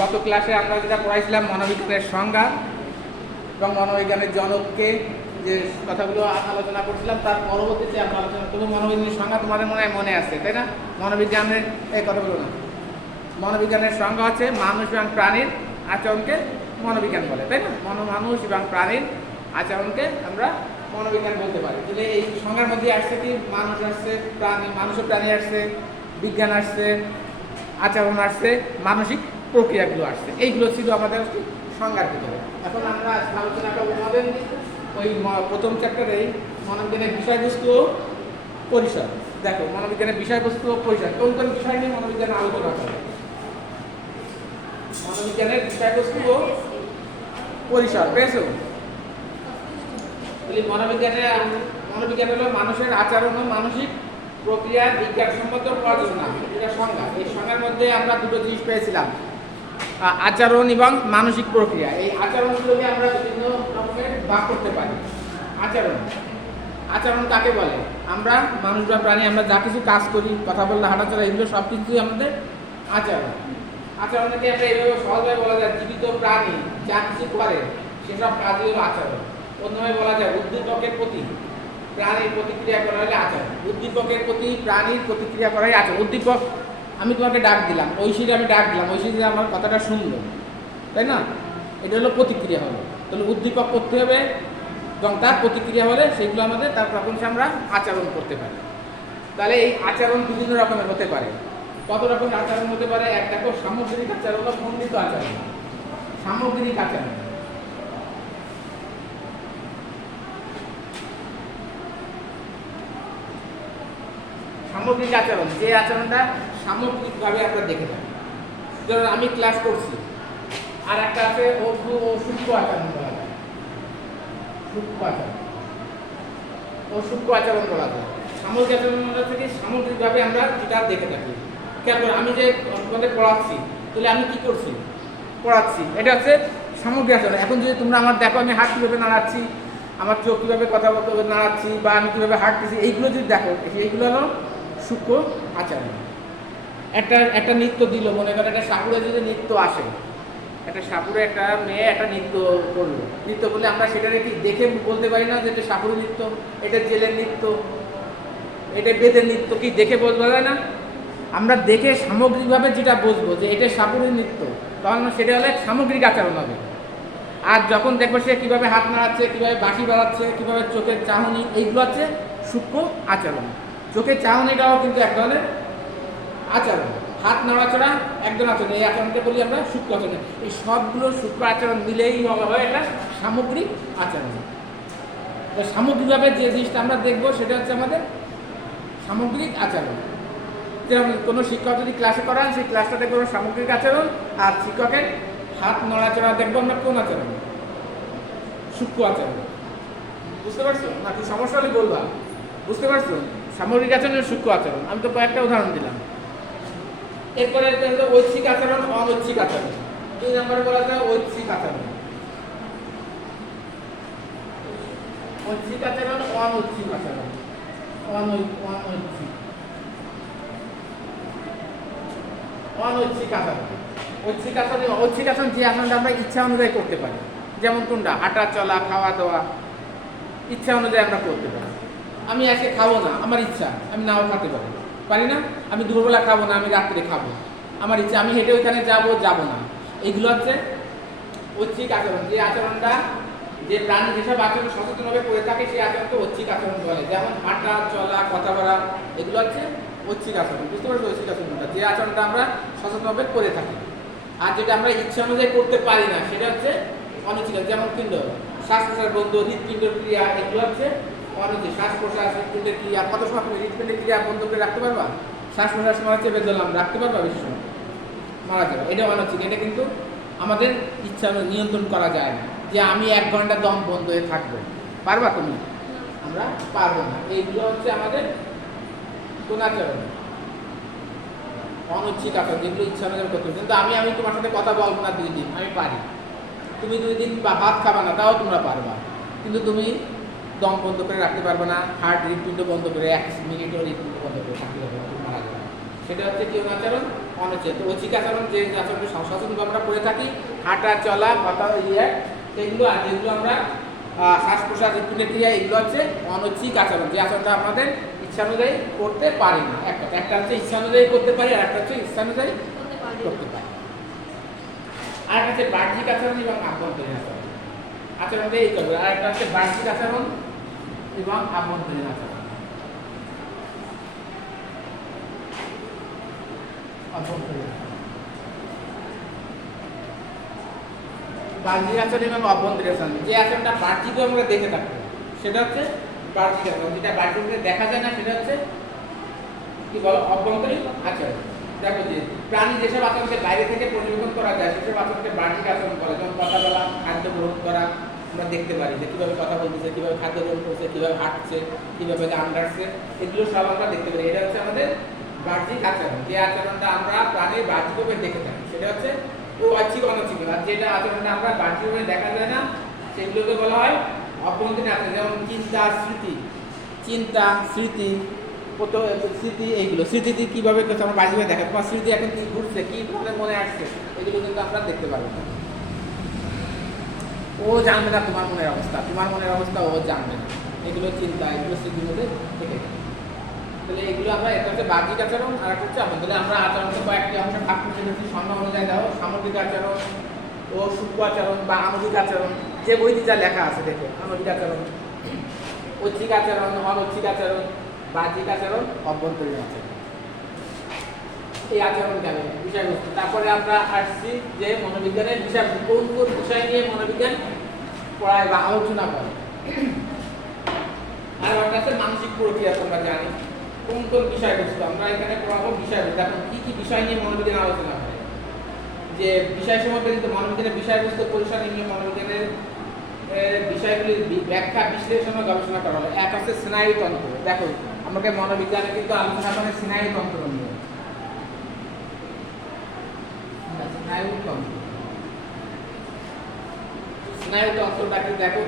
গত ক্লাসে আমরা যেটা পড়াইছিলাম মনোবিজ্ঞানের সংজ্ঞা এবং মনোবিজ্ঞানের জনককে যে কথাগুলো আলোচনা করছিলাম, তার পরবর্তীতে আমরা আলোচনা করবো মনোবিজ্ঞানের সংজ্ঞা। তোমাদের মনে আছে তাই না? মনোবিজ্ঞানের এই কথাগুলো না, মনোবিজ্ঞানের সংজ্ঞা হচ্ছে মানুষ এবং প্রাণীর আচরণকে মনোবিজ্ঞান বলে, তাই না? মানুষ এবং প্রাণীর আচরণকে আমরা মনোবিজ্ঞান বলতে পারি। তাহলে এই সংজ্ঞার মধ্যে আসছে কি, মানুষ আসছে, মানুষ ও প্রাণী আসছে, বিজ্ঞান আসছে, আচরণ আসছে, মানসিক প্রক্রিয়াগুলো আসছে। এইগুলো ছিল আমাদের সংজ্ঞার ভিতরে। এখন আমরা আলোচনা করবো আমাদের ওই প্রথম চ্যাপ্টারেই মনোবিজ্ঞানের বিষয়বস্তু ও পরিসর। দেখো, মনোবিজ্ঞানের বিষয়বস্তু ও পরিসর কোন কোন বিষয় নিয়ে মনোবিজ্ঞান আলোচনা করে। মনোবিজ্ঞানের বিষয়বস্তু ও পরিসর পেয়েছো? মনোবিজ্ঞান হলো মানুষের আচরণ ও মানসিক প্রক্রিয়ার বিজ্ঞানসম্মত পর্যালোচনা, এটা সংজ্ঞা। এই সংজ্ঞার মধ্যে আমরা দুটো জিনিস পেয়েছিলাম, আচরণ এবং মানসিক প্রক্রিয়া। এই আচরণগুলোকে আমরা বিভিন্ন রকমের ভাগ করতে পারি। আচরণ কাকে বলে? আমরা মানুষ বা প্রাণী, আমরা যা কিছু কাজ করি, কথা বললে, হাঁটাচলা, এগুলো সব কিছুই আমাদের আচরণ। আচরণকে আমরা এইভাবে সহজভাবে বলা যায়, জীবিত প্রাণী যা কিছু করে সেসব কাজই হলো আচরণ। অন্যভাবে বলা যায়, উদ্দীপকের প্রতি প্রাণীর প্রতিক্রিয়া করা হলে আচরণ। উদ্দীপকের প্রতি প্রাণীর প্রতিক্রিয়া করাই আচরণ। উদ্দীপক, আমি তোমাকে ডাক দিলাম, ঐশীরে আমি ডাক দিলাম, ঐশীরে আমার কথাটা শুনলো, তাই না? এটা হলো প্রতিক্রিয়া হলো। তাহলে উদ্দীপক করতে হবে এবং তার প্রতিক্রিয়া হলে সেগুলো আমাদের, তার তখন আমরা আচরণ করতে পারি। তাহলে এই আচরণ বিভিন্ন রকমের হতে পারে। কত রকমের আচরণ হতে পারে? এক দেখো, সামগ্রিক আচরণ বা খণ্ডিত আচরণ। সামগ্রিক আচরণ, সামগ্রিক আচরণ, যে আচরণটা সামগ্রিকভাবে আমরা দেখে থাকি। ধরুন আমি ক্লাস করছি, আর একটা আছে সূক্ষ্ম আচরণ বলা যায়। সূক্ষ্ম আচরণ বলা যায়। সামগ্রিক আচরণ থেকে সামগ্রিকভাবে আমরা যেটা দেখে থাকি। কেন আমি যে তোমাদের পড়াচ্ছি, তাহলে আমি কি করছি? পড়াচ্ছি, এটা হচ্ছে সামগ্রিক আচরণ। এখন যদি তোমরা আমার দেখো, আমি হাত কীভাবে নাড়াচ্ছি, আমার চোখ কীভাবে কথা বলতে নাড়াচ্ছি, বা আমি কীভাবে হাঁটতেছি, এইগুলো যদি দেখো, এইগুলো হলো সূক্ষ্ম আচরণ। একটা নৃত্য দিল, মনে করেন একটা সাপুরে যদি নৃত্য আসে, একটা সাপুরে একটা মেয়ে একটা নৃত্য করলো, নৃত্য করলে আমরা সেটাকে কি দেখে বলতে পারি না যে এটা সাপুরে নৃত্য, এটা জেলের নৃত্য, এটা বেদের নৃত্য, কি দেখে বলতে পারি না? আমরা দেখে সামগ্রিকভাবে যেটা বুঝবো যে এটা সাপুরের নৃত্য, তখন সেটা হলে সামগ্রিক আচরণ হবে। আর যখন দেখবো সে কীভাবে হাত নাড়াচ্ছে, কীভাবে বাঁশি বাড়াচ্ছে, কীভাবে চোখের চাহনি, এইগুলো হচ্ছে সূক্ষ্ম আচরণ। চোখের চাহনিটাও কিন্তু এক ধরনের আচরণ। হাত নাড়াচড়া একজন আচরণ, এই আচরণকে বলি আমরা সূক্ষ্ম আচরণ। এই সবগুলো সূক্ষ্ম আচরণ মিলেই হয় একটা সামগ্রিক আচরণ। সামগ্রিকভাবে যে জিনিসটা আমরা দেখবো সেটা হচ্ছে আমাদের সামগ্রিক আচরণ। যেমন কোনো শিক্ষক যদি ক্লাসে করান, সেই ক্লাসটা দেখবো সামগ্রিক আচরণ, আর শিক্ষকের হাত নড়াচড়া দেখবো আমরা কোন আচরণ? সূক্ষ্ম আচরণ। বুঝতে পারছো? নাকি সমস্যা হলে বলবা। বুঝতে পারছো? সামগ্রিক আচরণ, সূক্ষ্ম আচরণ। আমি তো কয়েকটা উদাহরণ দিলাম। এরপরে ঐচ্ছিক আচরণ, অনৈচ্ছিক আচরণ। 2 নম্বরে বলা যায় ঐচ্ছিক আচরণ। ঐচ্ছিক আচরণ, অনৈচ্ছিক আচরণ। অনৈচ্ছিক আচরণ। ঐচ্ছিক আচরণ যে আচরণটা আমরা ইচ্ছা অনুযায়ী করতে পারি। যেমন কোনটা? হাঁটা চলা, খাওয়া দাওয়া, ইচ্ছা অনুযায়ী আমরা করতে পারি। আমি আজকে খাবো না, আমার ইচ্ছা, আমি নাও খেতে পারি না? আমি দুপুরবেলা খাবো না, আমি রাত্রে খাবো, আমার ইচ্ছা। আমি হেঁটে ওইখানে যাবো না। এইগুলো হচ্ছে ঐচ্ছিক আচরণ। যে আচরণটা, যে প্রাণী যেসব আচরণ সচেতনভাবে করে থাকে, সেই আচরণকে ঐচ্ছিক আচরণ বলে। যেমন হাঁটা চলা, কথা বলা, এগুলো হচ্ছে ঐচ্ছিক আচরণ। বুঝতে পারছো? ঐচ্ছিক আচরণটা যে আচরণটা আমরা সচেতনভাবে করে থাকি। আর যেটা আমরা ইচ্ছা অনুযায়ী করতে পারি না, সেটা হচ্ছে অনৈচ্ছিক। যেমন পিণ্ড, শ্বাস প্রশ্বাস বন্ধ, হৃৎপিণ্ডের ক্রিয়া, এগুলো হচ্ছে অনৈচ্ছিক। শ্বাস প্রশ্বাস, হৃৎপিণ্ডের ক্রিয়া, কত সময় তুমি হৃৎপিণ্ডের ক্রিয়া বন্ধ করে রাখতে পারবা? শ্বাস প্রশ্বাস মারা চেপে দিলাম, রাখতে পারবা? বেশি সময় মারা যাবে, এটা অনৈচ্ছিক। এটা কিন্তু আমাদের ইচ্ছা নিয়ন্ত্রণ করা যায় না, যে আমি 1 ঘন্টা দম বন্ধ হয়ে থাকবো, পারবা তুমি? আমরা পারবো না। এইগুলো হচ্ছে আমাদের কোন আচরণ? অনৈচ্ছিক আচরণ, যেগুলো ইচ্ছা অনুযায়ী করতে। কিন্তু আমি তোমার সাথে কথা বলবো না 2 দিন, আমি পারি। তুমি 2 দিন ভাত খাবা না, তাও তোমরা পারবা। কিন্তু তুমি দম বন্ধ করে রাখতে পারবে না, হৃৎপিণ্ড বন্ধ করে 1 মিনিটও হৃৎপিণ্ড বন্ধ করে থাকতে পারবে না, তুমি মারা যাবে। সেটা হচ্ছে কি আচরণ? অনুচ্ছেদ। তো ঐচ্ছিক আচরণ যে আচরণকে সচেতন আমরা করে থাকি, হাঁটা চলা কথা এগুলো, আর যেগুলো আমরা শ্বাস প্রশ্বাস ক্রিয়া, এগুলো হচ্ছে অনৈচ্ছিক আচরণ, যে আচরণটা আমাদের ইচ্ছানুযায়ী করতে পারি না। একটা হচ্ছে ইচ্ছানুযায়ী করতে পারি, আর একটা হচ্ছে ইচ্ছানুযায়ী করতে পারি। আর একটা হচ্ছে বাহ্যিক আচরণ এবং আভ্যন্তরীণ আচরণ। আচরণটা এই করবে। আর একটা হচ্ছে বাহ্যিক আচরণ এবং আভ্যন্তরীণ আচরণ। বাহ্যিক আচরণ এবং অভ্যন্তরীণ আচরণ, যে আচরণটা বাহ্যিক আমরা দেখে থাকবো সেটা হচ্ছে বাহ্যিক আচরণ, যেটা বাহ্যিক দেখা যায় না সেটা হচ্ছে কি বল, অভ্যন্তরীণ আচরণ। দেখো যে প্রাণী যেসব আচরণকে বাইরে থেকে পর্যবেক্ষণ করা যায় সেসব আচরণকে বাহ্যিক আচরণ বলে। যেমন কথা বলা, খাদ্য গ্রহণ করা, আমরা দেখতে পারি যে কীভাবে কথা বলতেছে, কীভাবে খাদ্য গ্রহণ করছে, কীভাবে হাঁটছে, কীভাবে গান গাচ্ছে, এগুলো সব আমরা দেখতে পারি। এটা হচ্ছে আমাদের বাহ্যিক আচরণ, যে আচরণটা আমরা প্রাণীর বাহ্যিকভাবে দেখে থাকি সেটা হচ্ছে ঐচ্ছিক অনৈচ্ছিক। আর যেটা আচরণটা আমরা বাহ্যিকভাবে দেখা যায় না সেগুলোকে বলা হয় অভ্যন্তরীণ আচরণ। যেমন চিন্তা, স্মৃতি, স্মৃতি, এইগুলো স্মৃতি কীভাবে আমরা বাহ্যিকভাবে দেখা, তোমার স্মৃতি এখন কি ঘুরছে, কী তোমাদের মনে আসছে, এগুলো কিন্তু আমরা দেখতে পারবো না। ও জানবে না তোমার মনের অবস্থা, তোমার মনের অবস্থা ও জানবে না। এগুলো চিন্তা, এগুলো স্মৃতির মধ্যে থেকে যায়। তাহলে এগুলো আমরা, এটা হচ্ছে বাহ্যিক আচরণ, আর একটা হচ্ছে আভ্যন্তরীণ। তাহলে আমরা আচরণকে কয়েকটি অংশে ভাগ করতে পেরেছি সংজ্ঞা অনুযায়ী। দেখো, সামগ্রিক আচরণ ও সূক্ষ্ম আচরণ বা আণবিক আচরণ, যে বইটি যা লেখা আছে দেখো, আণবিক আচরণ, ঐচ্ছিক আচরণ, অনৈচ্ছিক আচরণ, বাহ্যিক আচরণ, অভ্যন্তরীণ আচরণ। এই আচরণ গেল বিষয়বস্তু। তারপরে আমরা আসছি যে মনোবিজ্ঞানের বিষয়, কোন কোন বিষয় নিয়ে মনোবিজ্ঞান পড়ায় বা আলোচনা করে। আর একটা আছে মানসিক প্রক্রিয়া, তোমরা জানি কোন কোন বিষয়বস্তু আমরা এখানে পড়াবো। বিষয়বস্তু এখন কি কি বিষয় নিয়ে মনোবিজ্ঞান আলোচনা করে, যে বিষয় সম্পর্কে কিন্তু মনোবিজ্ঞানের বিষয়বস্তু পরিসর নিয়ে মনোবিজ্ঞানের বিষয়গুলির ব্যাখ্যা, বিশ্লেষণ ও গবেষণা করা হয়। এক আছে স্নায়ুতন্ত্র। দেখো, আমাকে মনোবিজ্ঞানে কিন্তু আলোচনা করে স্নায়ুতন্ত্র নিয়ে। স্নায়ুতন্ত্রটাকে দেখো,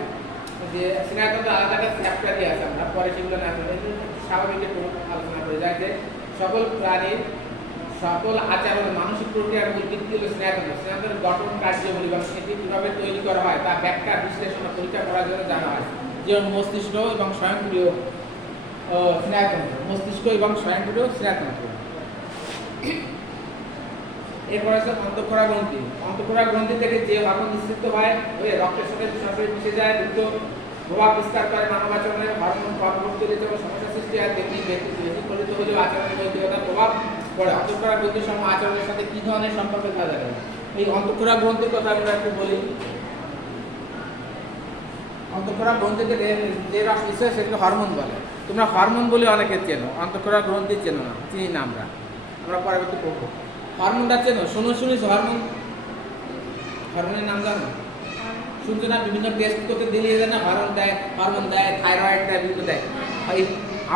যে স্নায়ুতন্ত্র আলাদা একটা চ্যাপ্টারই আছে, আমরা পরে সেগুলো না করে স্বাভাবিক একটু আলোচনা করে যায় যে সকল প্রাণীর সকল আচরণ মানসিক প্রক্রিয়ার মূল ভিত্তি হলো স্নায়ুতন্ত্র। স্নায়ুতন্ত্রের গঠন, কার্যাবলী বা সেটি কীভাবে তৈরি করা হয় তা ব্যাখ্যা, বিশ্লেষণ ও পরীক্ষা করার জন্য জানা হয়। যেমন মস্তিষ্ক এবং স্বয়ংক্রিয় স্নায়ুতন্ত্র, মস্তিষ্ক এবং স্বয়ংক্রিয় স্নায়ুতন্ত্র। এরপর আছে অন্তঃক্ষরা গ্রন্থি। অন্তঃক্ষরা গ্রন্থি থেকে যে হরমোন নিঃসৃত হয় হয়ে রক্তের সাথে সরাসরি মিশে যায়, দ্রুত প্রভাব বিস্তার করে মানব আচরণের। হরমোন পরবর্তী যেমন সমস্যা সৃষ্টি হয়, তেমনি ব্যক্তিগত হলেও আচরণের নৈতিকতা প্রভাব পড়ে। অন্তঃক্ষরা গ্রন্থির সঙ্গে আচরণের সাথে কী ধরনের সম্পর্ক থাকা যায়? এই অন্তঃক্ষরা গ্রন্থির কথা আমরা একটু বলি। অন্তঃক্ষরা গ্রন্থি থেকে যে রস নিঃশ্বাস সেগুলো হরমোন বলে। তোমরা হরমোন বলে অনেকে চেনো, অন্তঃক্ষরা গ্রন্থি চেনো না, চিনি না আমরা পরবর্তী পড়বো। হরমোনটা চেনো? শুনিস হরমোন, হরমোনের নাম জানো? শুনছো না? বিভিন্ন টেস্ট করতে দিলে দেয় না, হরমোন দেয়, থাইরয়েড দেয়, বিভিন্ন দেয়।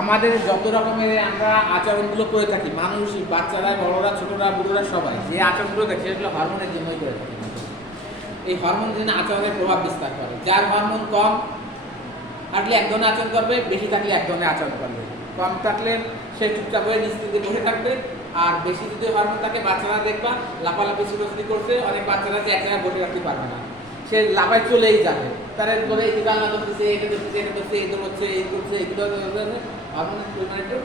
আমাদের যত রকমের আমরা আচরণগুলো করে থাকি, মানুষ, বাচ্চারা, বড়রা, ছোটরা, বুড়োরা, সবাই যে আচরণগুলো দেখে সেগুলো হরমোনের জন্যই করে থাকি। এই হরমোন যেন আচরণের প্রভাব বিস্তার করে। যার হরমোন কম থাকলে এক ধরনের আচরণ করবে, বেশি থাকলে এক ধরনের আচরণ করবে। কম থাকলে সে চুপচাপ হয়ে নিশ্চিন্তে বসে থাকবে, আর বেশি যদি হরমোন থাকে বাচ্চারা দেখবা লাফালাফি ছুটোছুটি করছে, অনেক বাচ্চারা যে এক জায়গায় বসে রাখতে পারবে না, সে লাফায় চলেই যাবে। তারা করে এই গান করতেছে, এটা করতেছে, এটা করছে, এই দৌড়চ্ছে, এই করছে, এগুলো হরমোনের পরিমাণ একটু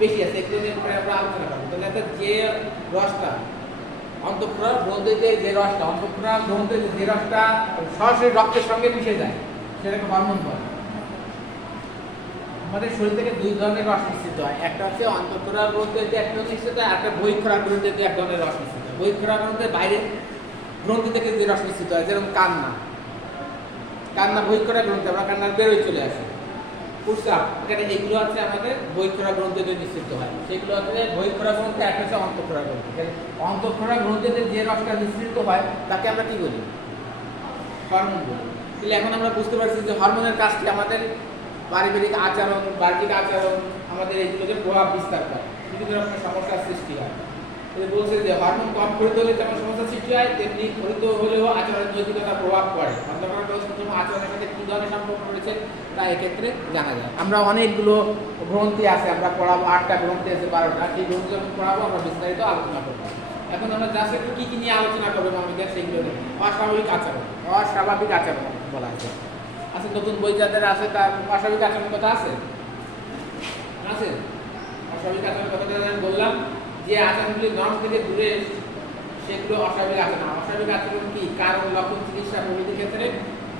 বেশি আছে। এগুলো নিয়ে পরে আমরা আলোচনা করবো। তাহলে যে রসটা অন্তঃক্ষরা গ্রন্থিতে, যে রসটা অন্তঃক্ষরা গ্রন্থিতে যে রসটা সরাসরি রক্তের সঙ্গে মিশে যায় সেটাকে হরমোন বলে। আমাদের শরীর থেকে দুই ধরনের রস নিঃসৃত হয়, একটা হচ্ছে অন্তঃক্ষরা গ্রন্থিতে এক ধরনের নিঃসৃত হয়, একটা বহিঃক্ষরা গ্রন্থিতে এক ধরনের রস নিঃসৃত হয়। বহিঃক্ষরা গ্রন্থির বাইরে গ্রন্থি থেকে যে রস নিঃসৃত হয়, যেরকম কান্না বহিঃক্ষরা গ্রন্থি, আমরা কান্নার বেরোয় চলে আসে। প্রস্রাব, এখানে এইগুলো হচ্ছে আমাদের বহিঃক্ষরা গ্রন্থিতে নিঃসৃত হয়, সেগুলো হচ্ছে বহিঃক্ষরা গ্রন্থি, একটা হচ্ছে অন্তঃক্ষরা গ্রন্থি। অন্তঃক্ষরা গ্রন্থিতে যে রসটা নিঃসৃত হয় তাকে আমরা কি বলি? হরমোন বলি। তাহলে এখন আমরা বুঝতে পারছি যে হরমোনের কাজটি আমাদের পারিবারিক আচরণ, বাহ্যিক আচরণ, আমাদের এইগুলোকে প্রভাব বিস্তার করে, বিভিন্ন রকমের সমস্যার সৃষ্টি হয়। বলছে যে হরমোন কম খরিত হলে যেমন সমস্যা সৃষ্টি হয়, তেমনি খরিত হলেও আচরণের নৈতিকতা প্রভাব পড়ে। অন্ধকার আচরণের সাথে কী ধরনের সম্পর্ক রয়েছে তা এক্ষেত্রে জানা যায়। আমরা অনেকগুলো গ্রন্থি আছে, আমরা পড়াবো, 8টা গ্রন্থি আছে, 12টা। সেই গ্রন্থি যখন পড়াবো আমরা বিস্তারিত আলোচনা করবো। এখন আমরা জাস্ট একটু কী কী নিয়ে আলোচনা করবো আমাদের সেইগুলো নিয়ে। অস্বাভাবিক আচরণ, অস্বাভাবিক আচরণ বলা আছে। আচ্ছা, নতুন বই যাদের আছে তার অস্বাভাবিক আচরণ কথা আছে? আছে অস্বাভাবিক আচরণ কথা আমি বললাম যে আচরণগুলি নর্ম থেকে দূরে, সেগুলো অস্বাভাবিক আচরণ। অস্বাভাবিক আচরণ কি? কারণ, লক্ষণ, চিকিৎসা প্রভৃতির ক্ষেত্রে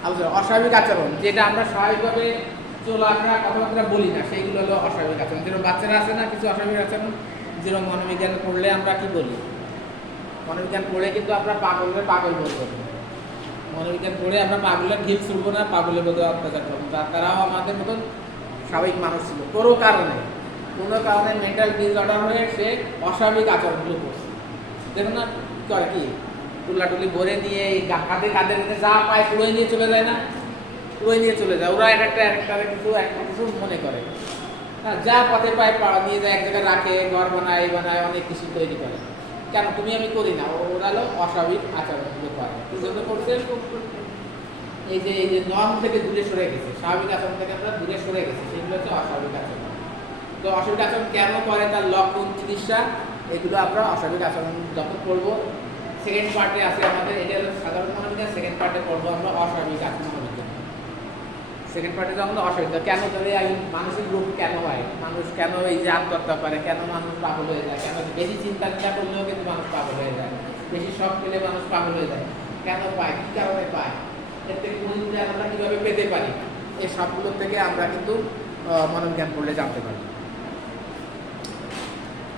আলোচনা। অস্বাভাবিক আচরণ যেটা আমরা স্বাভাবিকভাবে চলাফেরা কথাবার্তা বলি না, সেইগুলো হলো অস্বাভাবিক আচরণ। যেরকম বাচ্চারা আছে না কিছু অস্বাভাবিক আচরণ, যেরকম মনোবিজ্ঞান পড়লে আমরা কি বলি, মনোবিজ্ঞান পড়ে কিন্তু আমরা পাগলের পাগল বলবো, মনোবিজ্ঞান পড়ে আমরা পাগলের ঢিপ ছুড়বো না, পাগলের বোধ অত্যাচার করবো। তারাও আমাদের মতন স্বাভাবিক মানুষ ছিল, কোনো কারণে মেন্টাল ডিসঅর্ডার হয়ে সে অস্বাভাবিক আচরণগুলো করছে। দেখুন না করে কি, টুলাটুলি ভরে নিয়ে কাঁধে কাঁধে যা পায় পুরোই নিয়ে চলে যায় না, পুরোই নিয়ে চলে যায়। ওরা একটা কিছু মনে করে, হ্যাঁ, যা পথে পায় নিয়ে যায়, এক জায়গায় রাখে, ঘর বানায় অনেক কিছু তৈরি করে। কেন? তুমি আমি করি না, ওরা হলো অস্বাভাবিক আচরণগুলো করে। কি জন্য করছে? এই যে নর্ম থেকে দূরে সরে গেছে, স্বাভাবিক আচরণ থেকে আমরা দূরে সরে গেছি, সেগুলো হচ্ছে অস্বাভাবিক আচরণ। তো অস্বাভাবিক আচরণ কেন করে, তার লক্ষণ, চিকিৎসা, এগুলো আমরা অস্বাভাবিক আচরণ যখন করবো সেকেন্ড পার্টে আছে আমাদের। এটা হলো সাধারণ মনোবিজ্ঞান, সেকেন্ড পার্টে পড়বো আমরা অস্বাভাবিক আচরণ মনোবিজ্ঞান। সেকেন্ড পার্টে যখন অস্বাভাবিক, কেন ধরে মানুষের রোগ কেন হয়, মানুষ কেন এই যে আত্মহত্যা করে, কেন মানুষ পাগল হয়ে যায়, কেন বেশি চিন্তা করলেও কিন্তু মানুষ পাগল হয়ে যায়, বেশি শখ পেলে মানুষ পাগল হয়ে যায়, কেন পায়, কী কারণে পায়, এর থেকে আমরা কীভাবে পেতে পারি, এই সবগুলোর থেকে আমরা কিন্তু মনোবিজ্ঞান পড়লে জানতে পারি।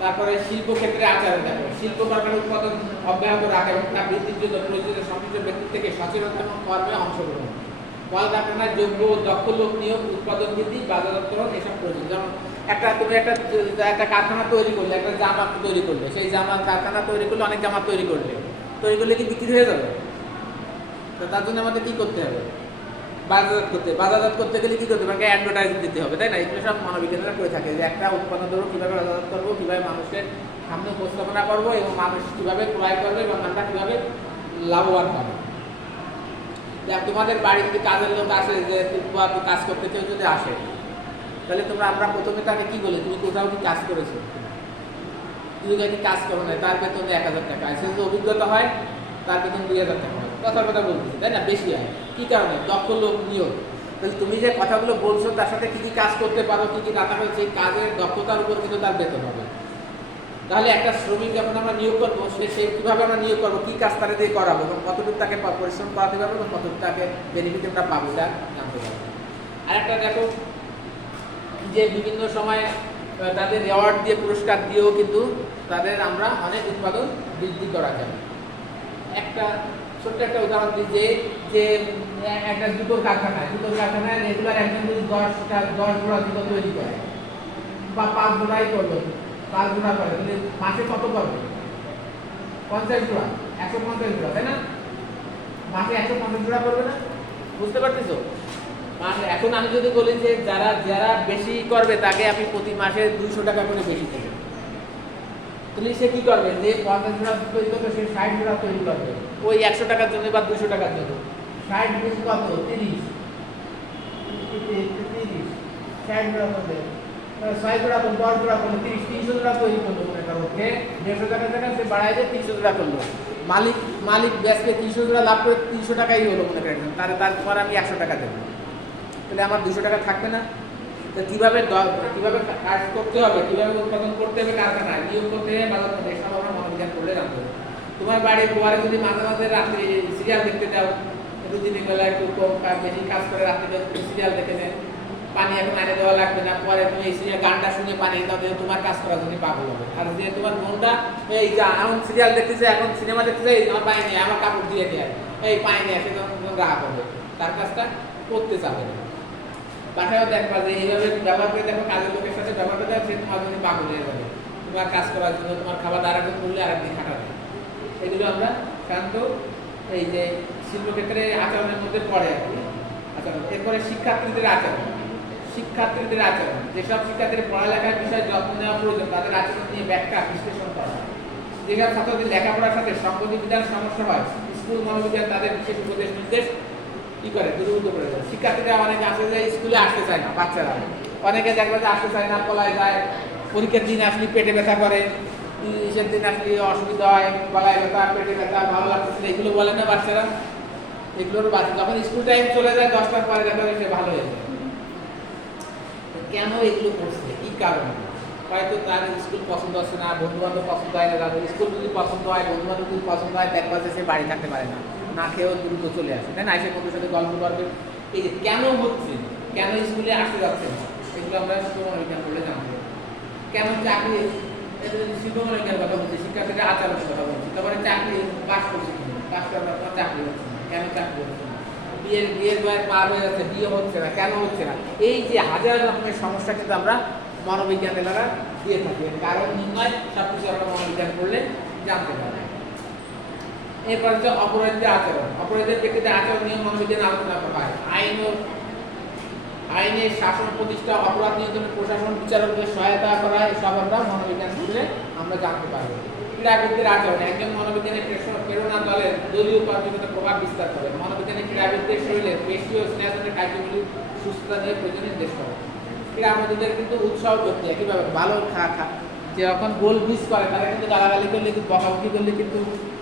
তারপরে শিল্পক্ষেত্রে আচরণ দেখো, শিল্প কারখানার উৎপাদন অব্যাহত রাখা এবং তা বৃদ্ধির জন্য প্রয়োজনীয় সংশ্লিষ্ট ব্যক্তি থেকে সচেতনতা এবং কর্মে অংশগ্রহণ। কলকারখানায় যোগ্য ও দক্ষ লোক নিয়োগ, উৎপাদন বৃদ্ধি, বাজারজাতকরণ, এসব প্রয়োজন। যেমন তুমি একটা কারখানা তৈরি করলে, একটা জামা তৈরি করলে, সেই জামা কারখানা তৈরি করলে অনেক জামা তৈরি করলে কি বিক্রি হয়ে যাবে? তো তার জন্য আমাদের কী করতে হবে? বাজারজাত করতে গেলে কী করতে হবে? অ্যাডভার্টাইজ দিতে হবে, তাই না? এগুলো সব মনোবিজ্ঞানীরা করে থাকে যে একটা উৎপাদন ধরো কীভাবে বাজারজাত করবো, কীভাবে মানুষের সামনে উপস্থাপনা করবো এবং মানুষ কীভাবে ক্রয় করবে এবং আমরা কীভাবে লাভবান পাবো। তোমাদের বাড়ি যদি কাজের লোক আসে, যে কাজ করতে কেউ যদি আসে, তাহলে আমরা প্রথমে তাকে কী বলি, তুমি কোথাও কি কাজ করেছো, তুমি কি কাজ করো না, তার বেতন 1000 টাকা, সে যদি অভিজ্ঞতা হয় তার বেতন 2000 টাকা হয়। কথার কথা বলতেছি, তাই না? বেশি হয়। কী কারণে? দক্ষ লোক নিয়োগ। তাহলে তুমি যে কথাগুলো বলছো তার সাথে কী কী কাজ করতে পারো, কী কী না পারো, সেই কাজের দক্ষতার উপর কিন্তু তার বেতন হবে। তাহলে একটা শ্রমিক যখন আমরা নিয়োগ করবো, সে কীভাবে আমরা নিয়োগ করবো, কী কাজ তারা দিয়ে করাবো এবং কতটুকু তাকে পরিশ্রম করাতে পারবো এবং কতটুকু তাকে বেনিফিট আমরা পাবো, এটা জানতে পারবো। আরেকটা দেখো যে বিভিন্ন সময় তাদের অ্যাওয়ার্ড দিয়ে, পুরস্কার দিয়েও কিন্তু তাদের আমরা অনেক উৎপাদন বৃদ্ধি করা যাবে। ছোট্ট একটা উদাহরণ দিই, যে একটা জুতোর কারখানায় রেগুলার একজন যদি 10 জোড়া জুতো তৈরি করে বা 5 জোড়াই করলো, 5 জোড়া করে, কিন্তু মাসে কত করবে? 50 জোড়া, 150 জোড়া, তাই না? মাসে 150 জোড়া করবে না? বুঝতে পারতেছো? এখন আমি যদি বলি যে যারা বেশি করবে তাকে আপনি প্রতি মাসে 200 টাকা করে বেশি দেবেন, তাহলে সে কি করবে? যে 50 জোড়া তৈরি করবে, সে 60 জোড়া তৈরি করবে ওই 100 টাকার জন্য বা 200 টাকার জন্য। 60 বেশি কত? 30, 60 জোড়া করবে, 6 জোড়া করবে, 10 জোড়া করলে 300 জোড়া তৈরি করলো। মনে করো ওকে 150 টাকা থেকে সে বাড়ায় যে 300 জোড়া করলো, মালিক ব্যাসকে 300 জোড়া লাভ করে 300 টাকাই হলো মনে করেন, তারপর আমি 100 টাকা দেবো, তাহলে আমার 200 টাকা থাকবে না? তো কীভাবে কাজ করতে হবে, কীভাবে উৎপাদন করতে হবে, কারখানায় নিয়োগ করতে হবে, বাজার করতে, এসব আমরা মনোবিজ্ঞান করলে জানতে হবে। তোমার বাড়ির ঘরে যদি মাঝে মাঝে রাত্রে সিরিয়াল দেখতে যাও, একটু দিনের বেলা একটু কম কাজ, বেশি কাজ করে রাত্রে সিরিয়াল দেখে নেন, পানি এখন এনে দেওয়া লাগবে না, পরে তুমি এই সিরিয়াল গানটা শুনে পানি দাও, তোমার কাজ করার জন্য পাগল হবে। আর যে তোমার বোনটা এই এখন সিরিয়াল দেখতেছে, এখন সিনেমা দেখতেছে, আমার পানি নেই, আমার কাপড় দিয়ে দেয়, এই পানি নেই, সে তখন রাগ হবে, তার কাজটা করতে চাবে না। বাসায়ও দেখবা যে এইভাবে ব্যবহার করে দেখো, কাজের লোকের সাথে ব্যবহার করে সে তোমার জন্য পাগল হয়ে যাবে, তোমার কাজ করার জন্য, তোমার খাবার আরেকদিন করলে আরেকদিন খাটাবে। এগুলো আমরা সাধারণত এই যে শিল্পক্ষেত্রে আচরণের মধ্যে পড়ে আর কি। আচরণ, এরপরে শিক্ষার্থীদের আচরণ। যেসব শিক্ষার্থীদের পড়ালেখার বিষয়ে যত্ন নেওয়া প্রয়োজন, তাদের আচরণ নিয়ে ব্যাখ্যা বিশ্লেষণ করা। যেসব ছাত্রদের লেখাপড়ার সাথে সংগতি বিধান সমস্যা হয়, স্কুল মনোবিজ্ঞান তাদের বিশেষ উপদেশ নির্দেশ কি করে দূরীভূত করে দেয়। শিক্ষার্থীরা অনেকে আসে যে স্কুলে আসতে চায় না, বাচ্চারা অনেকে দেখবে যে আসতে চায় না, পলায় যায়, পরীক্ষার দিন আসলে পেটে ব্যথা করে, ইসের দিন আসলে অসুবিধা হয়, গলায় ব্যথা, পেটে ব্যথা, ভালো লাগতেছে, এগুলো বলে না বাচ্চারা। এগুলোর বাচ্চা যখন স্কুল টাইম চলে যায় 10টার পরে দেখা যায় সে ভালো হয়ে যায়। কেন এগুলো করছে, কি কারণে? হয়তো তার স্কুল পছন্দ হচ্ছে না, বন্ধু বান্ধব পছন্দ হয় না, তাদের স্কুল যদি পছন্দ হয়, বন্ধু বান্ধব যদি পছন্দ হয়, দেখবা যে সে বাড়ি থাকতে পারে না, না খেয়েও দ্রুত চলে আসে, তাই না? এসে বন্ধুর সাথে গল্প করবে। এই যে কেন হচ্ছে, কেন স্কুলে আসতে যাচ্ছে না, এগুলো আমরা শিক্ষামনোবিজ্ঞান করলে জানতে পারি। কেন চাকরি, শিক্ষামনোবিজ্ঞানের কথা বলছি, শিক্ষার্থীদের আচরণের কথা বলছি। তারপরে চাকরি পাস করছি, পাস করার পর চাকরি হচ্ছে না, কেন চাকরি হচ্ছে না? বিয়ের বয়স পার হয়ে যাচ্ছে, বিয়ে হচ্ছে না, কেন হচ্ছে না? এই যে হাজার রকমের সমস্যা কিন্তু আমরা মনোবিজ্ঞানের দ্বারা দিয়ে থাকি। কারণ নির্ণয় সবকিছু আমরা মনোবিজ্ঞান করলে জানতে পারি। এরপর হচ্ছে অপরাধীদের আচরণ। অপরাধীদের ব্যক্তিদের আচরণ নিয়ে মনোবিজ্ঞান আলোচনা করা হয়। আইনের শাসন প্রতিষ্ঠা, অপরাধ নিয়ন্ত্রণ, প্রশাসন, বিচারকদের সহায়তা করা, সব আমরা মনোবিজ্ঞান করলে আমরা জানতে পারবো। ক্রীড়াবিদদের আচরণ, একজন মনোবিজ্ঞানের প্রেরণা দলের দলীয় কার্যকতার প্রভাব বিস্তার করে। মনোবিজ্ঞানের ক্রীড়াবিদদের শরীরে পেশি ও স্নায়ুতন্ত্রের কার্যগুলি সুস্থতা নিয়ে প্রয়োজন নির্দেশ করে। ক্রীড়াবিদদের কিন্তু উৎসাহ করতে হয়, কীভাবে? ভালো যে যখন গোল মিস করে তারা কিন্তু গালাগালি করলে, কিন্তু বকাবকি করলে কিন্তু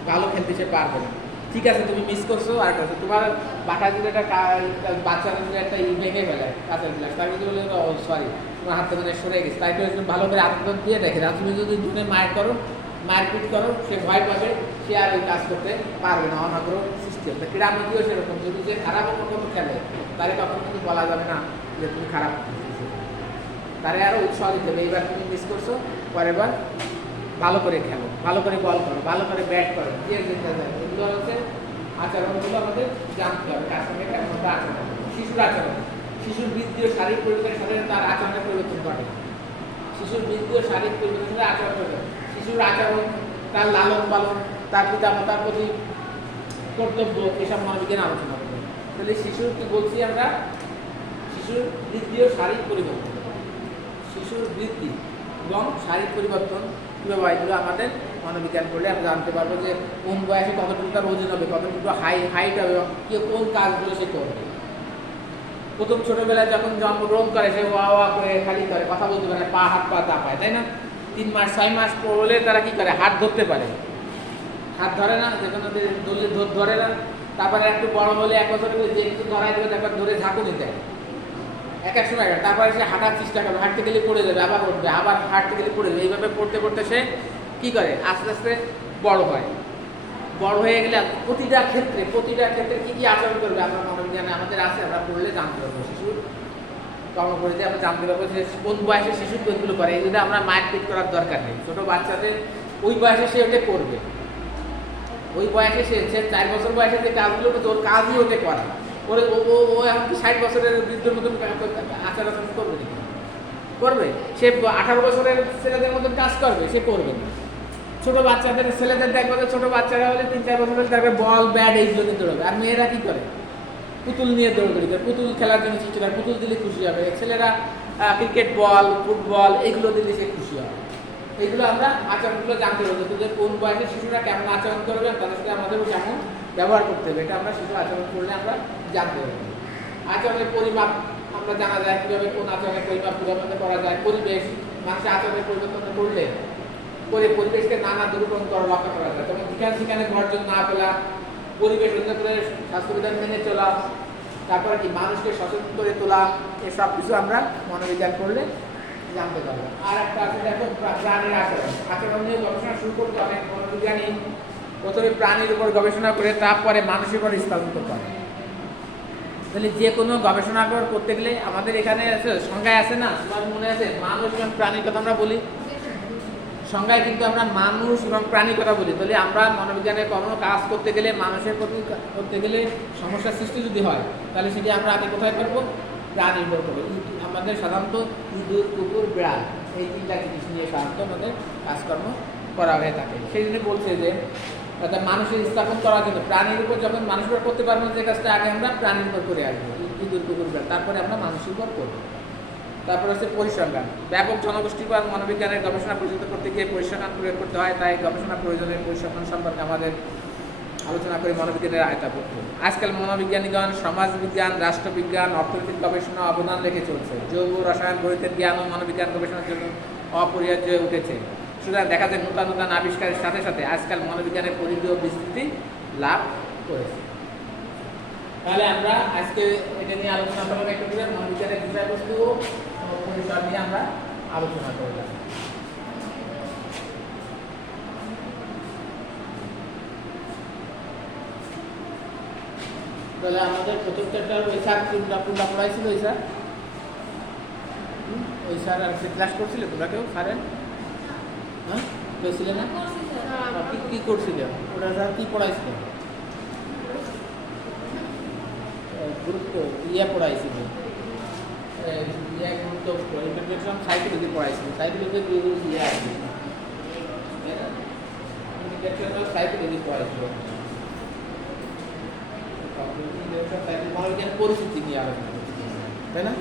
ভালো খেলতে সে পারবে না। ঠিক আছে, তুমি মিস করছো, আর করছো, তোমার বাটা যদি একটা বাচ্চারা যদি একটা ভেঙে ফেলে কাঁচের গ্লাস, তার কিন্তু বলে সরি, তোমার হাত থেকে সরে গেছে, তাই করে ভালো করে আত্মদান দিয়ে দেখে। আর তুমি যদি জুনে মারপিট করো, সে ভয় পাবে, সে আর ওই কাজ করতে পারবে না, অনাগ্রহ সৃষ্টি হবে। ক্রীড়ামন্ত্রীও সেরকম, যদি যে খারাপ কখনো খেলে তারে কখনো কিন্তু বলা যাবে না যে তুমি খারাপ, তারে আরও উৎসাহ দিতে হবে। এইবার তুমি মিস করছো, পরের বার ভালো করে খেলো, ভালো করে বল করো, ভালো করে ব্যাট করো, যে যেতে যায়। এগুলো হচ্ছে আচরণগুলো আমাদের জানতে হবে, কার সঙ্গে কেমন আচরণ। শিশুর আচরণ, শিশুর বৃদ্ধি ও শারীরিক পরিবর্তনের সাথে তার আচরণের পরিবর্তন ঘটে। শিশুর বৃদ্ধি ও শারীরিক পরিবর্তনের সাথে আচরণ ঘটে। শিশুর আচরণ, তার লালন পালন, তার পিতামাতার প্রতি কর্তব্য, এসব মনোবিজ্ঞান আলোচনা করবে। তাহলে শিশুর কি বলছি আমরা? শিশুর বৃদ্ধি ও শারীরিক পরিবর্তন, শিশুর বৃদ্ধি এবং শারীরিক পরিবর্তন কীভাবে হয়, এগুলো আমাদের মনোবিজ্ঞান করলে আমরা জানতে পারবো যে কোন বয়সে কতটুকু তার ওজন হবে, কতটুকু হাইট হবে, এবং কে কোন কাজগুলো সে করবে। প্রথম ছোটোবেলায় যখন জন্মগ্রহণ করে সে ওয়া করে খালি করে, কথা বলতে পারে, হাত পা দাপায়, তাই না? 3 মাস 6 মাস হলে তারা কি করে? হাত ধরতে পারে, হাত ধরে না, যেখানে দলে ধরে না। তারপরে একটু বড় হলে 1 বছর যে একটু ধরাই দেবে, তারপর ধরে ঝাঁকুনি দেয় এক সময়। তারপরে সে হাঁটার চেষ্টা করবে, হাঁটতে গেলে পড়ে যাবে, আবার উঠবে, আবার হাঁটতে গেলে পড়ে যাবে। এইভাবে পড়তে পড়তে সে কী করে? আস্তে আস্তে বড় হয়। বড় হয়ে গেলে প্রতিটা ক্ষেত্রে কী কী আচরণ করবে আমরা মনোবিজ্ঞানে আমাদের আছে, আমরা পড়লে জানতে পারবো। শিশুর কর্মপরিধি আমরা জানতে পারবো যে কোন বয়সে শিশু কোনগুলো করে। এগুলো আমরা মারপিট করার দরকার নেই। ছোটো বাচ্চাদের ওই বয়সে সে ওটা করবে, ওই বয়সে সে 4 বছর বয়সে যে কাজগুলো করছে ওর কাজই ওকে করা। ওরে ও এমনকি 60 বছরের বৃদ্ধের মতন আচার আচরণ করবে নাকি? করবে? সে 18 বছরের ছেলেদের মতন কাজ করবে? সে করবে না। ছোটো বাচ্চাদের ছেলেদের দেখবো যে ছোটো বাচ্চারা হলে 3-4 বছর হলে তারপরে বল ব্যাট এইগুলো নিয়ে দৌড়াবে। আর মেয়েরা কী করে? পুতুল নিয়ে দৌড়াদৌড়ি করে, পুতুল খেলার জন্য সৃষ্টি করে, পুতুল দিলে খুশি হবে। ছেলেরা ক্রিকেট বল, ফুটবল এগুলো দিলে সে খুশি হবে। এগুলো আমরা আচরণগুলো জানতে হবে, যে কোন বয়সের শিশুরা কেমন আচরণ করবে, তাদের সাথে আমাদেরও কেমন ব্যবহার করতে হবে, এটা আমরা শিশু আচরণ করলে আমরা জানতে হবে। আচরণের পরিমাপ আমরা জানা যায় কীভাবে, কোন আচরণের পরিমাপ কীভাবে করা যায়। পরিবেশ, মানুষের আচরণের পরিবর্তন করলে পরিবেশকে নানা দুর্ঘটনা করা রক্ষা করা যায়। যেমন সেখানে বর্জন না ফেলা, পরিবেশ অধিদপ্তরের স্বাস্থ্যবিধান মেনে চলা, তারপরে কি মানুষকে সচেতন করে তোলা, এসব কিছু আমরা মনোবিজ্ঞান করলে জানতে পারবো। আর একটা আছে দেখো, প্রাণীর আচরণ নিয়ে গবেষণা শুরু করতে হবে। মনোবিজ্ঞানী প্রথমে প্রাণীর উপর গবেষণা করে তারপরে মানুষের উপর স্থাপিত করে। তাহলে যে কোনো গবেষণা করতে গেলে আমাদের এখানে আছে সংজ্ঞায় আছে না, তোমার মনে আছে মানুষ এবং প্রাণীর কথা আমরা বলি, সংজ্ঞায় কিন্তু আমরা মানুষ এবং প্রাণীর কথা বলি। তাহলে আমরা মনোবিজ্ঞানে কোনো কাজ করতে গেলে, মানুষের প্রতি করতে গেলে সমস্যার সৃষ্টি যদি হয়, তাহলে সেটি আমরা আগে কোথায় করবো? প্রাণীর উপর করবো। আমাদের সাধারণত ইঁদুর, কুকুর, বিড়াল এই 3টা জিনিস নিয়ে সাধারণত আমাদের কাজকর্ম করা হয়ে থাকে। সেই জন্য বলছে যে মানুষের স্থাপন করার জন্য প্রাণীর উপর যখন মানুষের উপর করতে পারবো, যে কাজটা আগে আমরা প্রাণীর উপর করে আসবো, ইঁদুর, কুকুর, বিড়াল, তারপরে আমরা মানুষের উপর করবো। তারপর হচ্ছে পরিসংখ্যান। ব্যাপক জনগোষ্ঠীবাদ মনোবিজ্ঞানের গবেষণা প্রযুক্ত করতে গিয়ে পরিসংখ্যান প্রয়োগ করতে হয়, তাই গবেষণা প্রয়োজনের পরিসংখ্যান সম্পর্কে আমাদের আলোচনা করে মনোবিজ্ঞানের আয়তাপত্য। আজকাল মনোবিজ্ঞানীগণ সমাজবিজ্ঞান, রাষ্ট্রবিজ্ঞান, অর্থনৈতিক গবেষণা অবদান রেখে চলছে। জৈব রসায়ন, গণিতের জ্ঞান ও মনোবিজ্ঞান গবেষণার জন্য অপরিহার্য হয়ে উঠেছে। সুতরাং দেখা যায় নূতন নূতন আবিষ্কারের সাথে সাথে আজকাল মনোবিজ্ঞানের পরিধি ও বিস্তৃতি লাভ করেছে। তাহলে আমরা আজকে এটা নিয়ে আলোচনা করলাম, একটু করে মনোবিজ্ঞানের বিষয়বস্তু ও পরিসর নিয়ে আমরা আলোচনা করলাম। তাহলে আমাদের প্রথম চ্যাপ্টার ওই স্যার কোনটা পড়াইছিল? ওই স্যার আর ক্লাস করছিল তোমরা কেউ? স্যারের হ্যাঁ পেয়েছিলে না? কি করছিল ওটা? স্যার কি পড়াইছিল? গুরুত্ব পড়াইছিল, গুরুত্ব ইন্টারপ্রিটেশন সাইকোলজি পড়াইছিল। সাইকোলজি আছে, সাইকোলজি পড়াইছিল। মনোবিজ্ঞানের পরিস্থিতি নিয়ে আলোচনা করছি, তাই না?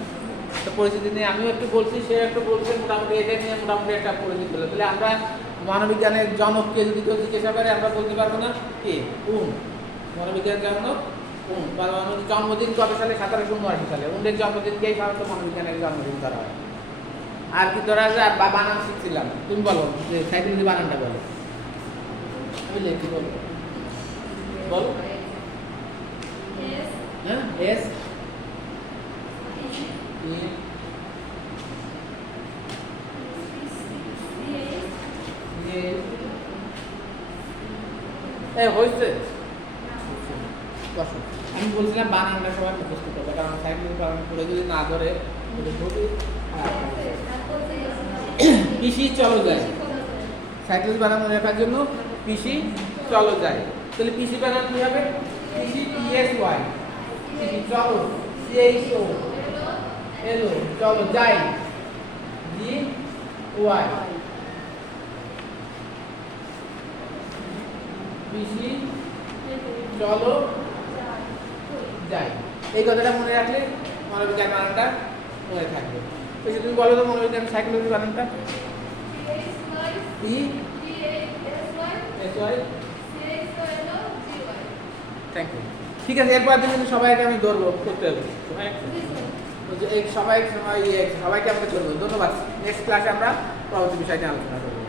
তো পরিস্থিতি নিয়ে আমিও একটু বলছি, সে একটু বলছে, মোটামুটি এটা নিয়ে মোটামুটি একটা পরিচিতি পেল। তাহলে আমরা মনোবিজ্ঞানের জনককে যদি কেউ জিজ্ঞাসা করে আমরা বলতে পারবো না কে? মনোবিজ্ঞানের জনক জন্মদিন কবে সালে? 1779 সালে। উনের জন্মদিনকেই ভারত মনোবিজ্ঞানের জন্মদিন ধরা হয়। আর কি ধরা যায়? বা বানান শিখছিলাম, তুমি বলো যে সাইকোলজি বানানটা বলো। আমি লিখি, বলো বলো। হ্যাঁ, এস হয়েছে। আমি বলছিলাম বানানটা সবাই মুখস্থ করবে, কারণ সাইক্লিং কারণ করে যদি না ধরে পিসি চলো যায়। সাইক্লিং বানানো লেখার জন্য পিসি চলো যায়। তাহলে পিসি বানান কি হবে? পিসি PSY, পিসি চলো, CHO এলো, চলো যাই, GY, পিসি চলো যাই। এই কথাটা মনে রাখলে মনোবিজ্ঞান বানানটা মনে থাকবে। বেশি তুমি বলো তো মনোবিজ্ঞান সাইকোলজি বানানটা? Thank you. ঠিক আছে, এরপর দিন কিন্তু সবাইকে আমি ধরবো, করতে হবে সবাইকে আমাকে ধরবো। ধন্যবাদ। নেক্সট ক্লাসে আমরা পরবর্তী বিষয়টি আলোচনা করবো।